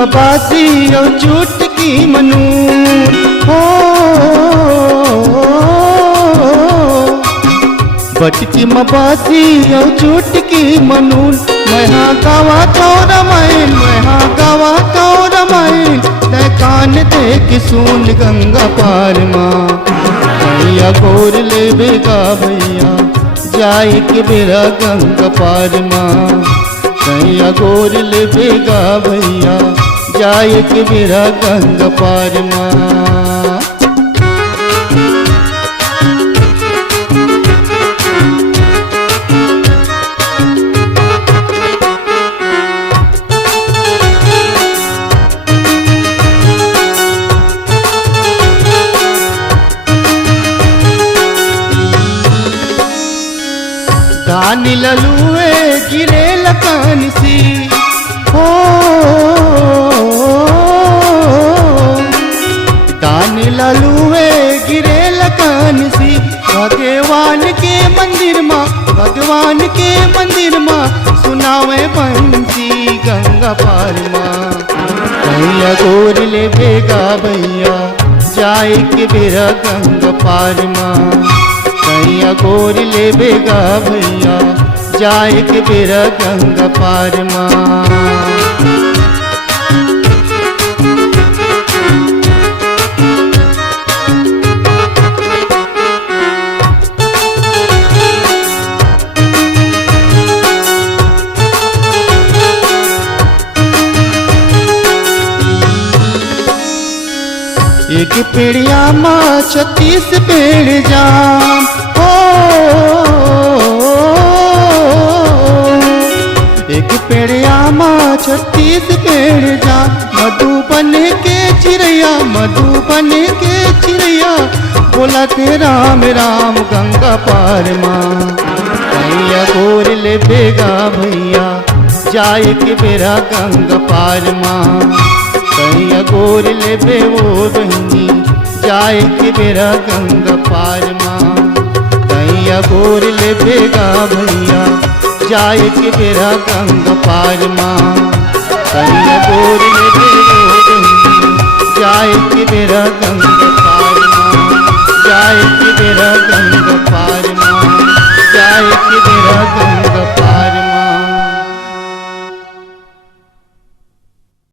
मबासी और चुटकी मनून हो, बटकी मबासी और चुटकी मनून। मैं हाँ गावा तो रमायण, मैं हाँ गावा तो रमायण, ते कान दे के सुन गंगा पार माँ। भैया गोर ले बेगा भैया जाए के बेरा गंगा पार माँ। भैया गोर ले बेगा भैया जाए के बेरा गंगा पार माँ। दानी ललुए गिरे लकान सी हो, दानी ललुए गिरे लकान सी। भगवान के मंदिर माँ, भगवान के मंदिर माँ सुनावे बंसी गंगा पार माँ। भैया गोर ले बेगा भैया जाए के बेरा गंगा पार माँ। भैया गोर ले बेगा भैया जाए के बेरा गंगा पार माँ। एक पेड़िया माँ 36 पेड़ जाम हो, एक पेड़िया माँ 36 पेड़ जाम। मधुबन के चिड़ैया, मधुबन के चिड़ैया बोला ते राम राम गंगा पार माँ। भैया गोर ले बेगा भैया जाए के बेरा गंगा पार माँ। भैया गोर ले बे वो बहनी जाए के बेरा गंगा पार माँ। भैया गोर ले बेगा भैया जाए के बेरा गंगा पार माँ। भैया गोर